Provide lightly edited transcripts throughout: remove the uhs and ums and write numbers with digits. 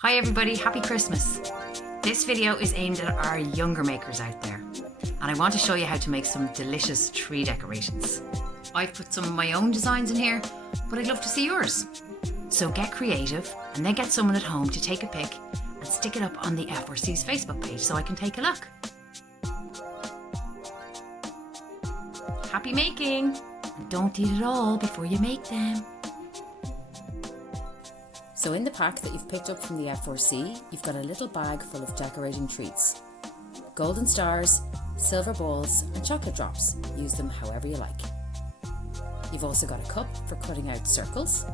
Hi everybody, happy Christmas. This video is aimed at our younger makers out there, and I want to show you how to make some delicious tree decorations. I've put some of my own designs in here, but I'd love to see yours. So get creative and then get someone at home to take a pic and stick it up on the F4C's Facebook page so I can take a look. Happy making! And don't eat it all before you make them. So in the pack that you've picked up from the F4C, you've got a little bag full of decorating treats. Golden stars, silver balls and chocolate drops. Use them however you like. You've also got a cup for cutting out circles.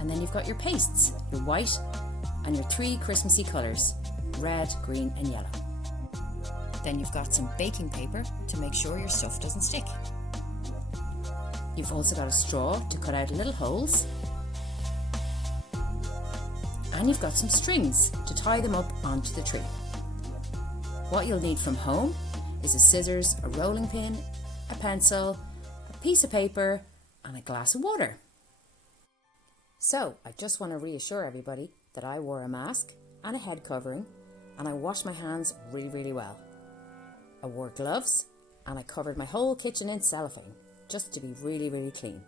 And then you've got your pastes, your white and your three Christmassy colours, red, green and yellow. Then you've got some baking paper to make sure your stuff doesn't stick. You've also got a straw to cut out little holes. And you've got some strings to tie them up onto the tree. What you'll need from home is a scissors, a rolling pin, a pencil, a piece of paper and a glass of water. So I just want to reassure everybody that I wore a mask and a head covering and I washed my hands really well. I wore gloves and I covered my whole kitchen in cellophane just to be really clean.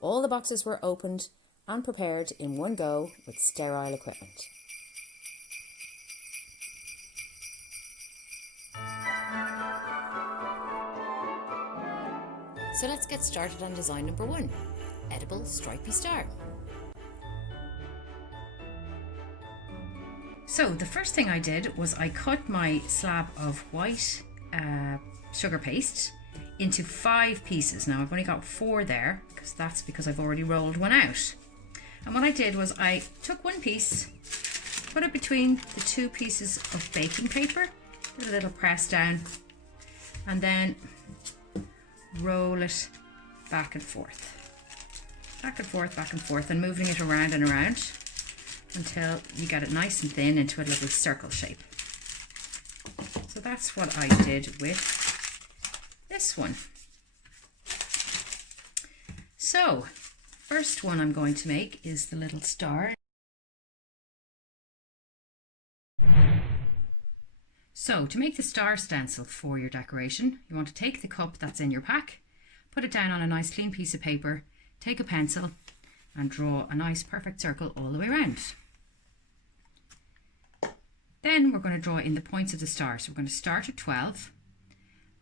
All the boxes were opened and prepared in one go with sterile equipment. So let's get started on design number 1, edible stripy star. So the first thing I did was I cut my slab of white sugar paste into 5 pieces. Now I've only got 4 there because I've already rolled one out. And what I did was I took one piece, put it between the 2 pieces of baking paper, did a little press down, and then roll it back and forth, and moving it around and around until you get it nice and thin into a little circle shape. So that's what I did with this one. So first one I'm going to make is the little star. So to make the star stencil for your decoration, you want to take the cup that's in your pack, put it down on a nice clean piece of paper, take a pencil and draw a nice perfect circle all the way around. Then we're going to draw in the points of the star. So we're going to start at 12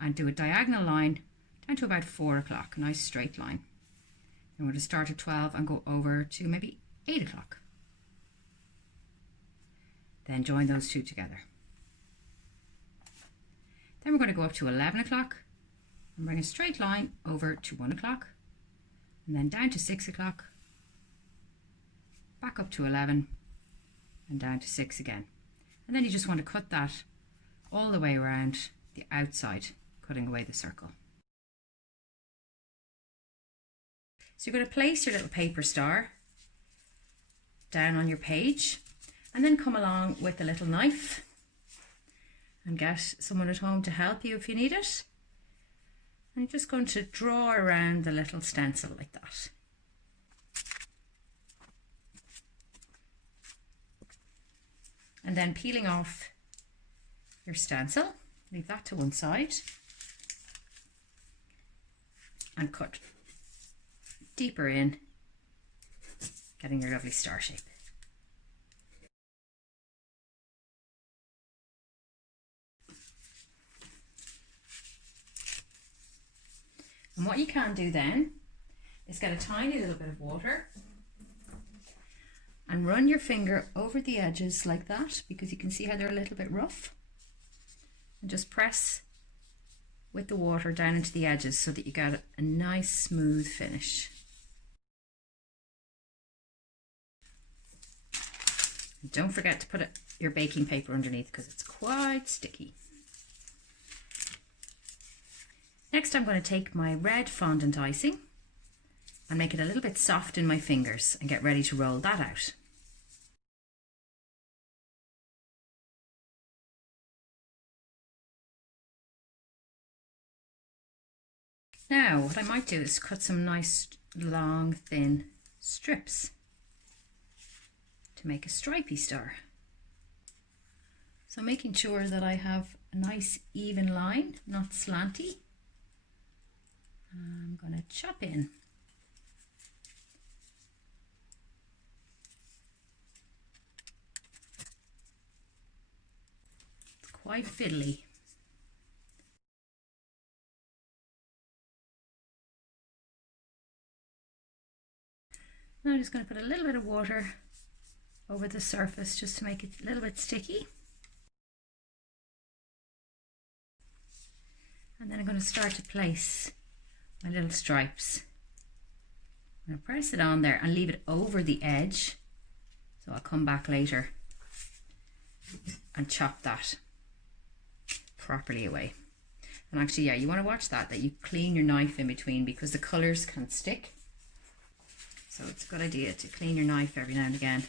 and do a diagonal line down to about 4 o'clock, a nice straight line. We're going to start at 12 and go over to maybe 8 o'clock. Then join those 2 together. Then we're going to go up to 11 o'clock and bring a straight line over to 1 o'clock and then down to 6 o'clock, back up to 11 and down to 6 again. And then you just want to cut that all the way around the outside, cutting away the circle. So you're going to place your little paper star down on your page and then come along with a little knife and get someone at home to help you if you need it. And you're just going to draw around the little stencil like that. And then peeling off your stencil, leave that to one side and cut deeper in, getting your lovely star shape. And what you can do then is get a tiny little bit of water and run your finger over the edges like that, because you can see how they're a little bit rough, and just press with the water down into the edges so that you get a nice smooth finish. Don't forget to put your baking paper underneath because it's quite sticky. Next I'm going to take my red fondant icing and make it a little bit soft in my fingers and get ready to roll that out. Now what I might do is cut some nice long thin strips to make a stripy star. So making sure that I have a nice even line, not slanty. I'm going to chop in. It's quite fiddly. Now I'm just going to put a little bit of water over the surface just to make it a little bit sticky. And then I'm going to start to place my little stripes. I'm going to press it on there and leave it over the edge. So I'll come back later and chop that properly away. And actually, yeah, you want to watch that you clean your knife in between because the colours can stick. So it's a good idea to clean your knife every now and again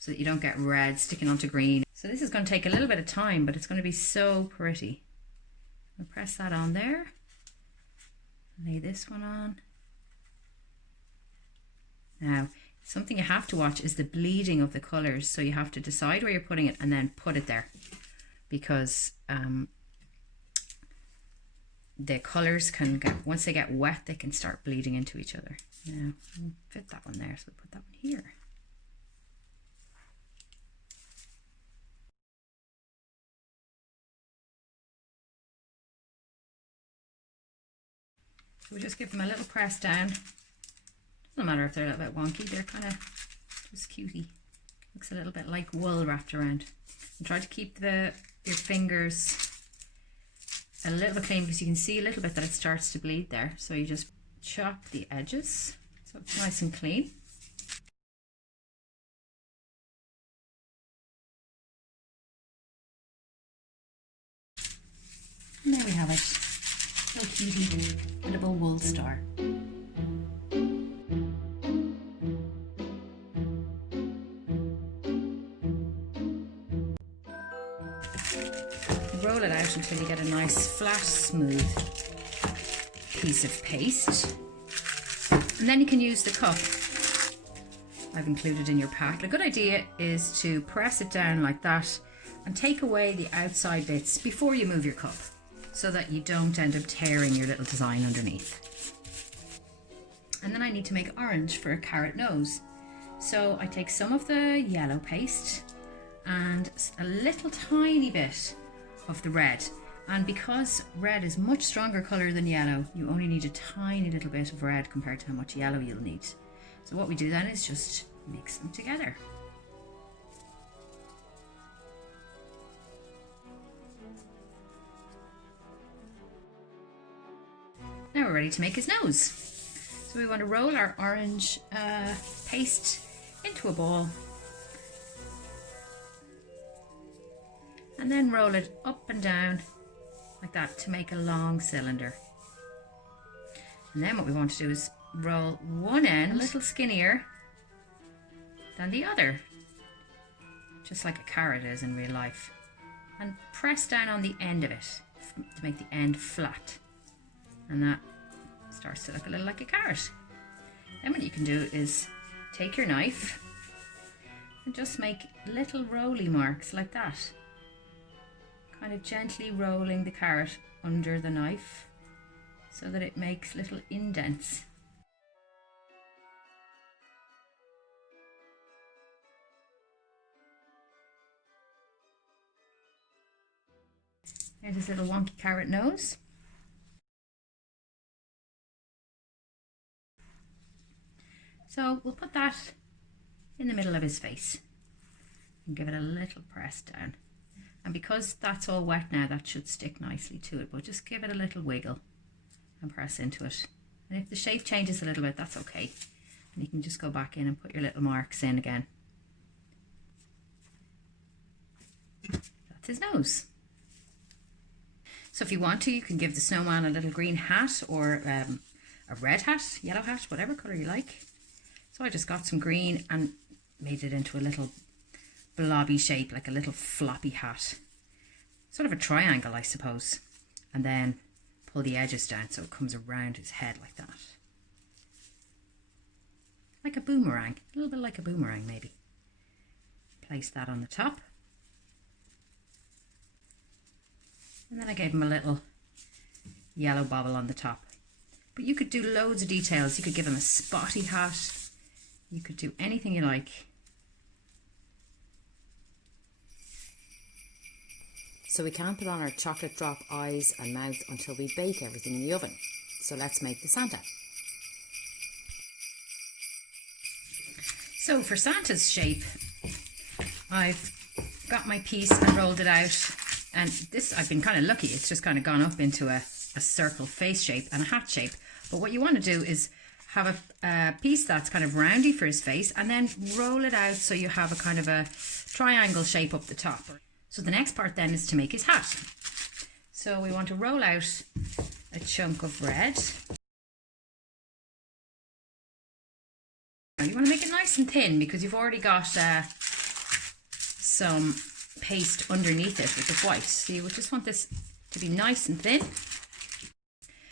so that you don't get red sticking onto green. So this is going to take a little bit of time, but it's going to be so pretty. I'll press that on there. Lay this one on. Now, something you have to watch is the bleeding of the colours. So you have to decide where you're putting it and then put it there, because the colours can get, once they get wet, they can start bleeding into each other. Now, I'll fit that one there, so we'll put that one here. So we'll just give them a little press down. Doesn't matter if they're a little bit wonky, they're kind of just cutie. Looks a little bit like wool wrapped around. And try to keep your fingers a little bit clean, because you can see a little bit that it starts to bleed there. So you just chop the edges so it's nice and clean. And there we have it. Little cutie, a little wool star. Roll it out until you get a nice flat, smooth piece of paste. And then you can use the cup I've included in your pack. A good idea is to press it down like that and take away the outside bits before you move your cup, so that you don't end up tearing your little design underneath. And then I need to make orange for a carrot nose. So I take some of the yellow paste and a little tiny bit of the red. And because red is much stronger colour than yellow, you only need a tiny little bit of red compared to how much yellow you'll need. So what we do then is just mix them together. Now we're ready to make his nose. So we want to roll our orange paste into a ball and then roll it up and down like that to make a long cylinder. And then what we want to do is roll one end a little skinnier than the other, just like a carrot is in real life, and press down on the end of it to make the end flat. And that starts to look a little like a carrot. Then what you can do is take your knife and just make little rolly marks like that, kind of gently rolling the carrot under the knife so that it makes little indents. There's his little wonky carrot nose. So we'll put that in the middle of his face and give it a little press down. And because that's all wet now, that should stick nicely to it, but just give it a little wiggle and press into it. And if the shape changes a little bit, that's okay. And you can just go back in and put your little marks in again. That's his nose. So if you want to, you can give the snowman a little green hat or a red hat, yellow hat, whatever colour you like. So I just got some green and made it into a little blobby shape, like a little floppy hat. Sort of a triangle, I suppose. And then pull the edges down so it comes around his head like that. Like a boomerang, a little bit like a boomerang maybe. place that on the top. And then I gave him a little yellow bobble on the top. But you could do loads of details. You could give him a spotty hat. You could do anything you like. So we can't put on our chocolate drop eyes and mouth until we bake everything in the oven. So let's make the Santa. So for Santa's shape, I've got my piece and rolled it out. And this, I've been kind of lucky. It's just kind of gone up into a circle face shape and a hat shape. But what you want to do is have a piece that's kind of roundy for his face and then roll it out so you have a kind of a triangle shape up the top. So the next part then is to make his hat. So we want to roll out a chunk of red. You want to make it nice and thin because you've already got some paste underneath it, which is white. So you just want this to be nice and thin.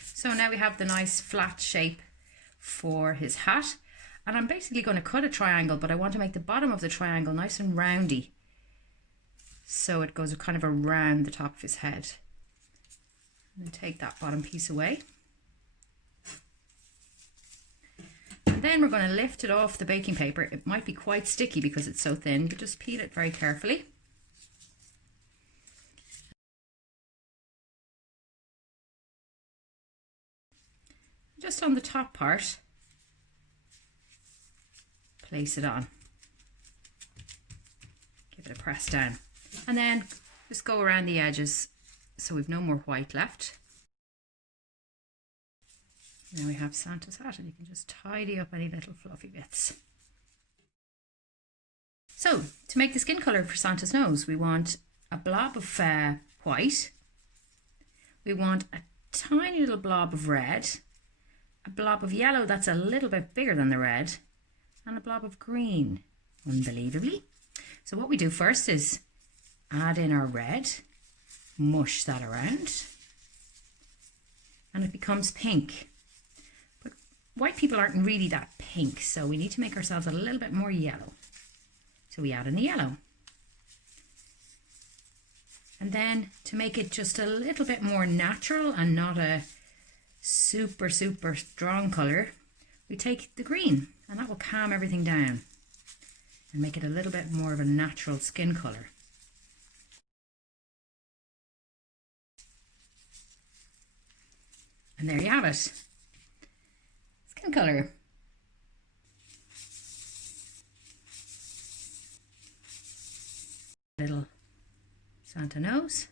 So now we have the nice flat shape for his hat. And I'm basically going to cut a triangle, but I want to make the bottom of the triangle nice and roundy. So it goes kind of around the top of his head. And take that bottom piece away. And then we're going to lift it off the baking paper. It might be quite sticky because it's so thin, but just peel it very carefully. Just on the top part, place it on. Give it a press down. And then just go around the edges so we've no more white left. Now we have Santa's hat and you can just tidy up any little fluffy bits. So to make the skin colour for Santa's nose, we want a blob of white. We want a tiny little blob of red, a blob of yellow that's a little bit bigger than the red, and a blob of green, unbelievably. So what we do first is add in our red, mush that around, and it becomes pink. But white people aren't really that pink, so we need to make ourselves a little bit more yellow. So we add in the yellow. And then to make it just a little bit more natural and not a super strong colour, we take the green, and that will calm everything down and make it a little bit more of a natural skin colour. And there you have it. Skin colour. Little Santa nose.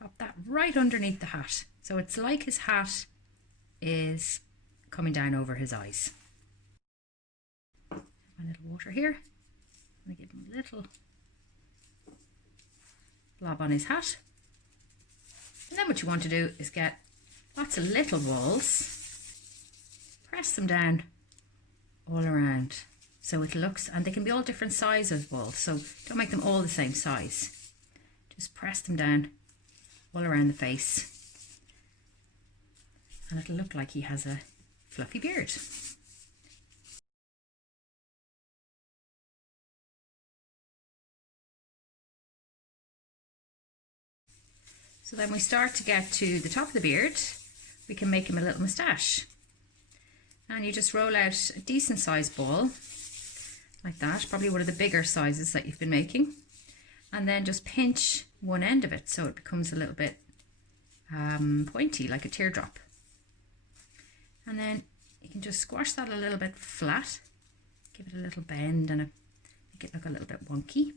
Pop that right underneath the hat. So it's like his hat is coming down over his eyes. My little water here. I'm going to give him a little blob on his hat. And then what you want to do is get lots of little balls, press them down all around so it looks, and they can be all different sizes balls, so don't make them all the same size. Just press them down all around the face and it'll look like he has a fluffy beard. So then we start to get to the top of the beard, we can make him a little moustache. And you just roll out a decent sized ball, like that, probably one of the bigger sizes that you've been making. And then just pinch one end of it so it becomes a little bit pointy, like a teardrop. And then you can just squash that a little bit flat, give it a little bend and make it look a little bit wonky.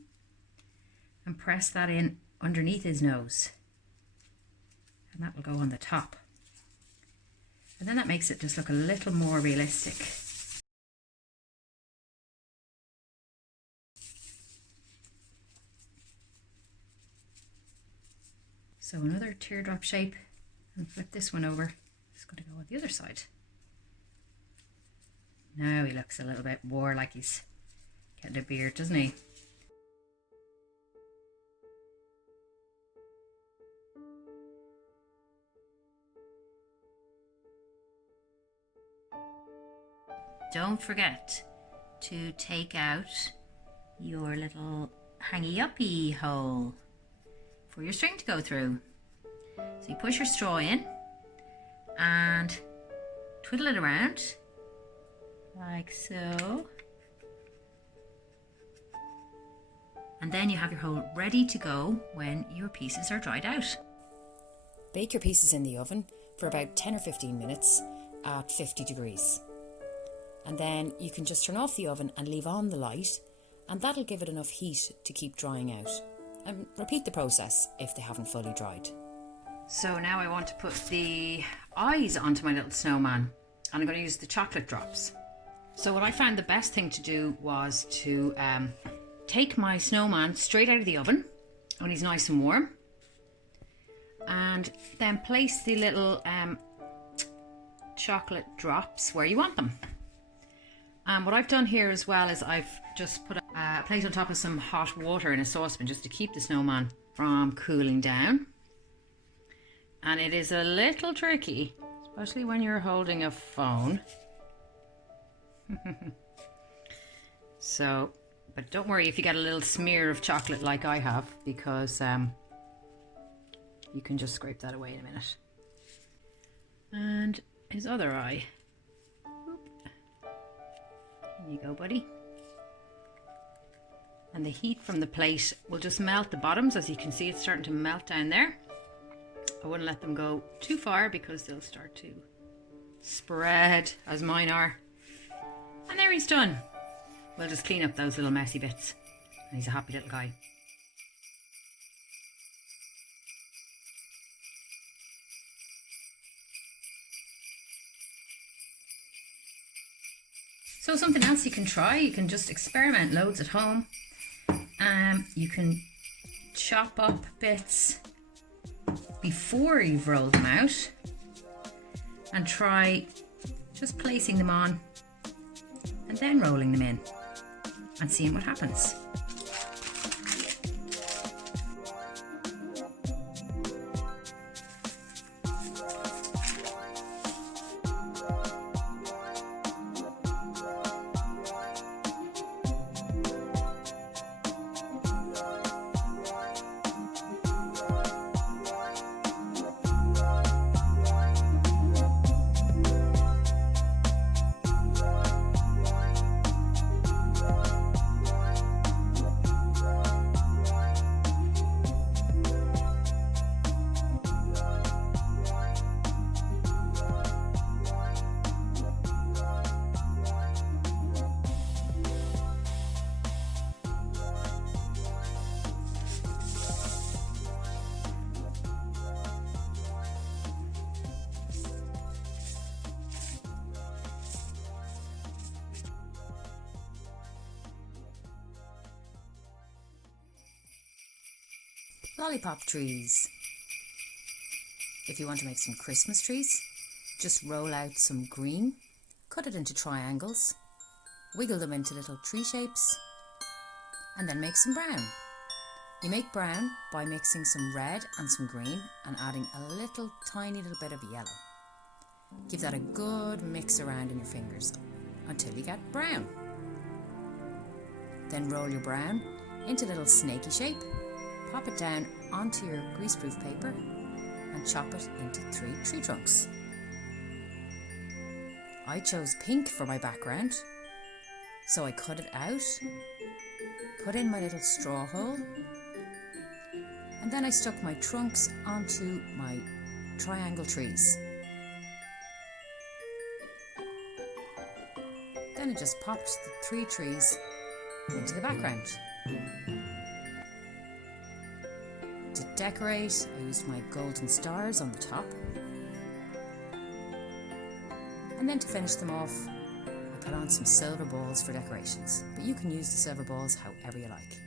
And press that in underneath his nose. And that will go on the top. And then that makes it just look a little more realistic. So another teardrop shape, and flip this one over. Just going to go on the other side. Now he looks a little bit more like he's getting a beard, doesn't he? Don't forget to take out your little hangy-uppy hole for your string to go through. So you push your straw in and twiddle it around like so. And then you have your hole ready to go when your pieces are dried out. Bake your pieces in the oven for about 10 or 15 minutes at 50 degrees. And then you can just turn off the oven and leave on the light, and that'll give it enough heat to keep drying out. And repeat the process if they haven't fully dried. So now I want to put the eyes onto my little snowman, and I'm going to use the chocolate drops. So what I found the best thing to do was to take my snowman straight out of the oven when he's nice and warm, and then place the little chocolate drops where you want them. And what I've done here as well is I've just put a plate on top of some hot water in a saucepan just to keep the snowman from cooling down. And it is a little tricky, especially when you're holding a phone. So, but don't worry if you get a little smear of chocolate like I have, because you can just scrape that away in a minute. And his other eye. There you go, buddy. And the heat from the plate will just melt the bottoms. As you can see, it's starting to melt down there. I wouldn't let them go too far because they'll start to spread, as mine are. And there he's done. We'll just clean up those little messy bits. And he's a happy little guy. So something else you can try, you can just experiment loads at home. You can chop up bits before you've rolled them out and try just placing them on and then rolling them in and seeing what happens. Lollipop trees. If you want to make some Christmas trees, just roll out some green, cut it into triangles, wiggle them into little tree shapes, and then make some brown. You make brown by mixing some red and some green and adding a tiny little bit of yellow. Give that a good mix around in your fingers until you get brown. Then roll your brown into little snaky shape, pop it down onto your greaseproof paper and chop it into 3 tree trunks. I chose pink for my background, so I cut it out, put in my little straw hole, and then I stuck my trunks onto my triangle trees. Then I just popped the 3 trees into the background. To decorate, I used my golden stars on the top. And then to finish them off, I put on some silver balls for decorations, but you can use the silver balls however you like.